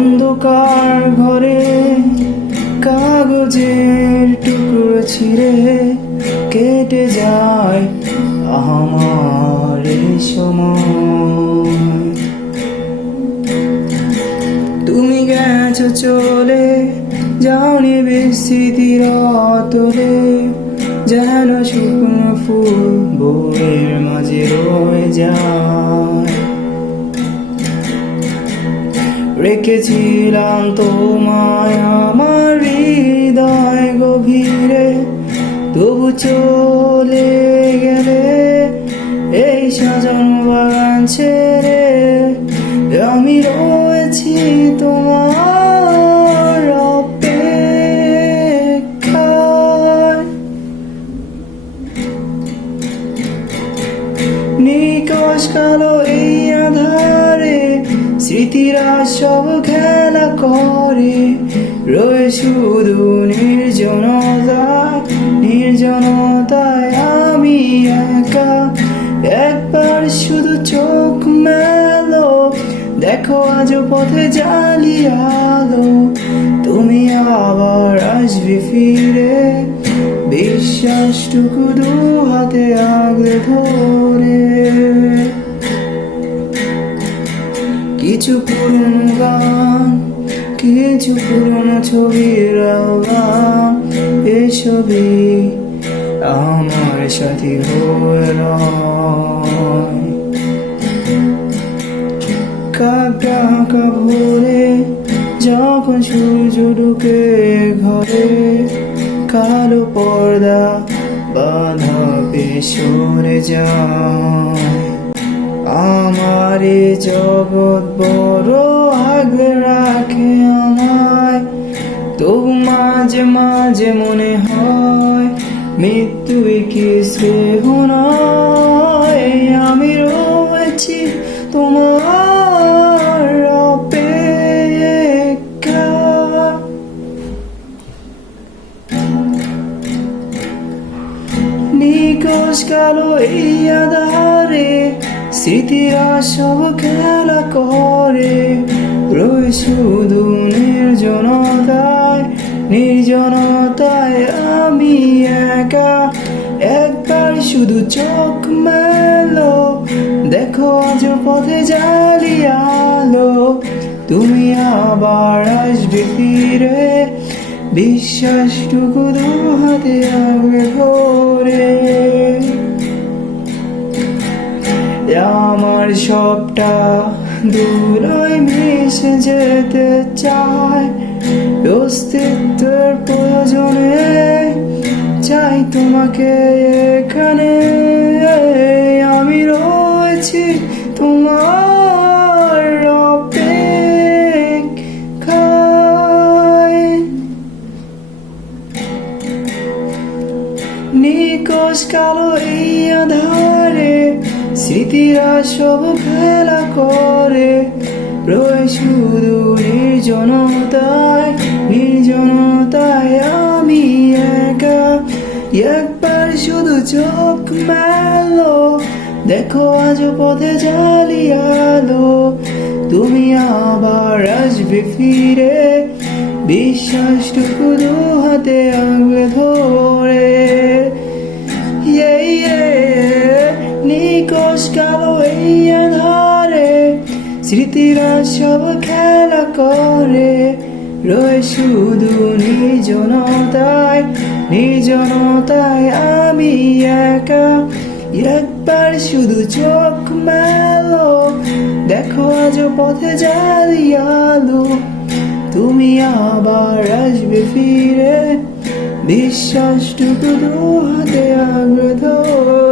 অন্ধকার ঘরে কাগজের টুকরো ছিঁড়ে কেটে যায় আমার এই সময়। তুমি গেছো চলে, যাওনি বিস্মৃতির অতলে, যেন শুকনো ফুল বনের মাঝে রয়ে যায়। রেখেছিলাম তোমায় আমার হৃদয় গভীরে, তবু চলে গেলে এই সাজানো বাগান ছেড়ে। আমি রয়েছি তোমার অপেক্ষায়। নিকশ কালো এই আধারে স্মৃতিরা সব খেলা করে, রয়ে শুধু নির্জনতায় আমি একা। একবার শুধু চোখ মেলো, দেখো আজ পথে জালিয়া আলো। তুমি আবার আসবে ফিরে, বিশ্বাসটুকু দু হাতে আগলে ধরে। কিছু পুরনো গান, কিছু পুরনো ছবির আহ্বান, এসবই আমার সাথী হয়ে রয়। কাকা ভোরে যখন সূর্য ঢুকে ঘরে, কালো পর্দা বাঁধা পেছনে যায়। আমার এই জগৎ বড় আগলে রাখে আমায়, তবু মাঝে মাঝে মনে হয় মৃত্যুই কি স্নেহ নয়। আমি রয়েছি তোমার অপেক্ষা। নিকশ কালো এই আধারে স্মৃতিরা সব খেলা করে, রয়ে শুধু নির্জনতায় আমি একা। একবার শুধু চোখ মেলো, দেখো আজ পথে জালিয়া আলো। তুমি আবার আসবে ফিরে, বিশ্বাসটুকু দু হাতে আগলে ধরে। আমার সবটা দূরায় মিশে যেতে চায়, অস্তিত্বের প্রয়োজনে চাই তোমাকে এখানে। আমি রয়েছি তোমার অপেক্ষায়। নিকশ কালো এই আধারে স্মৃতিরা সব খেলা করে, রয়ে শুধু নির্জনতায় আমি একা। একবার শুধু চোখ মেলো, দেখো আজ পথে জালিয়া আলো। তুমি আবার আসবে ফিরে, বিশ্বাসটুকু দু হাতে আগলে ধরে। নিকশ কালো এই আধারে স্মৃতিরা সব খেলা করে, রয়ে শুধু নির্জনতায় আমি একা। একবার শুধু চোখ মেলো, দেখো আজ পথে জালিয়া আলো। তুমি আবার আসবে ফিরে, বিশ্বাসটুকু দু হাতে আগলে ধরে।